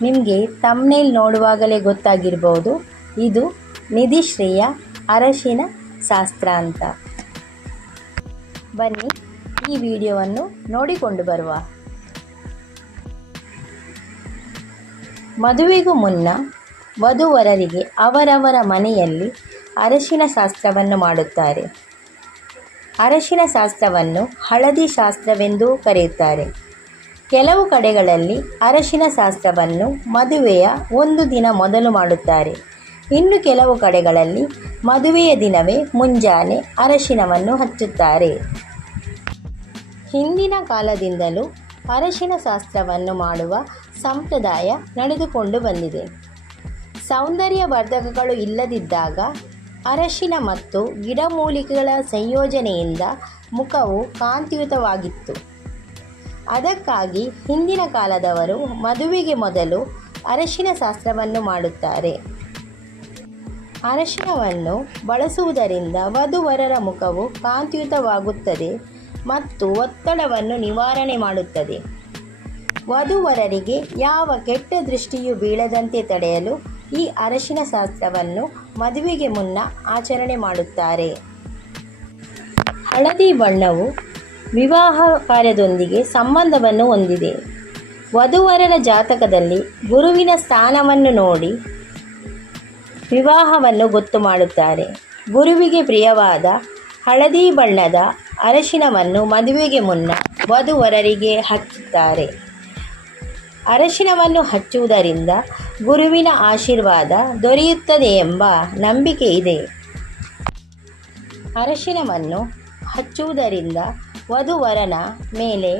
ನಿಮಗೆ ತಮ್ನೇಲ್ ನೋಡುವಾಗಲೇ ಗೊತ್ತಾಗಿರ್ಬೋದು, ಇದು ನಿಧಿಶ್ರೀಯ ಅರಶಿನ ಶಾಸ್ತ್ರ ಅಂತ. ಬನ್ನಿ ಈ ವಿಡಿಯೋವನ್ನು ನೋಡಿಕೊಂಡು ಬರುವ. ಮದುವೆಗೂ ಮುನ್ನ ವಧುವರರಿಗೆ ಅವರವರ ಮನೆಯಲ್ಲಿ ಅರಶಿನ ಶಾಸ್ತ್ರವನ್ನು ಮಾಡುತ್ತಾರೆ. ಅರಶಿನ ಶಾಸ್ತ್ರವನ್ನು ಹಳದಿ ಶಾಸ್ತ್ರವೆಂದೂ ಕರೆಯುತ್ತಾರೆ. ಕೆಲವು ಕಡೆಗಳಲ್ಲಿ ಅರಶಿನ ಶಾಸ್ತ್ರವನ್ನು ಮದುವೆಯ ಒಂದು ದಿನ ಮೊದಲು ಮಾಡುತ್ತಾರೆ. ಇನ್ನು ಕೆಲವು ಕಡೆಗಳಲ್ಲಿ ಮದುವೆಯ ದಿನವೇ ಮುಂಜಾನೆ ಅರಶಿನವನ್ನು ಹಚ್ಚುತ್ತಾರೆ. ಹಿಂದಿನ ಕಾಲದಿಂದಲೂ ಅರಶಿನ ಶಾಸ್ತ್ರವನ್ನು ಮಾಡುವ ಸಂಪ್ರದಾಯ ನಡೆದುಕೊಂಡು ಬಂದಿದೆ. ಸೌಂದರ್ಯವರ್ಧಕಗಳು ಇಲ್ಲದಿದ್ದಾಗ ಅರಶಿನ ಮತ್ತು ಗಿಡಮೂಲಿಕೆಗಳ ಸಂಯೋಜನೆಯಿಂದ ಮುಖವು ಕಾಂತಿಯುತವಾಗಿತ್ತು. ಅದಕ್ಕಾಗಿ ಹಿಂದಿನ ಕಾಲದವರು ಮದುವೆಗೆ ಮೊದಲು ಅರಶಿನ ಶಾಸ್ತ್ರವನ್ನು ಮಾಡುತ್ತಾರೆ. ಅರಶಿನವನ್ನು ಬಳಸುವುದರಿಂದ ವಧುವರರ ಮುಖವು ಕಾಂತಿಯುತವಾಗುತ್ತದೆ ಮತ್ತು ಒತ್ತಡವನ್ನು ನಿವಾರಣೆ ಮಾಡುತ್ತದೆ. ವಧುವರರಿಗೆ ಯಾವ ಕೆಟ್ಟ ದೃಷ್ಟಿಯೂ ಬೀಳದಂತೆ ತಡೆಯಲು ಈ ಅರಶಿನ ಶಾಸ್ತ್ರವನ್ನು ಮದುವೆಗೆ ಮುನ್ನ ಆಚರಣೆ ಮಾಡುತ್ತಾರೆ. ಹಳದಿ ಬಣ್ಣವು ವಿವಾಹ ಕಾರ್ಯದೊಂದಿಗೆ ಸಂಬಂಧವನ್ನು ಹೊಂದಿದೆ. ವಧುವರರ ಜಾತಕದಲ್ಲಿ ಗುರುವಿನ ಸ್ಥಾನವನ್ನು ನೋಡಿ ವಿವಾಹವನ್ನು ಗೊತ್ತು ಮಾಡುತ್ತಾರೆ. ಗುರುವಿಗೆ ಪ್ರಿಯವಾದ ಹಳದಿ ಬಣ್ಣದ ಅರಶಿನವನ್ನು ಮದುವೆಗೆ ಮುನ್ನ ವಧುವರರಿಗೆ ಹಚ್ಚುತ್ತಾರೆ. ಅರಶಿನವನ್ನು ಹಚ್ಚುವುದರಿಂದ ಗುರುವಿನ ಆಶೀರ್ವಾದ ದೊರೆಯುತ್ತದೆ ಎಂಬ ನಂಬಿಕೆ ಇದೆ. ಅರಶಿನವನ್ನು ಹಚ್ಚುವುದರಿಂದ ವಧುವರನ ಮೇಲೆ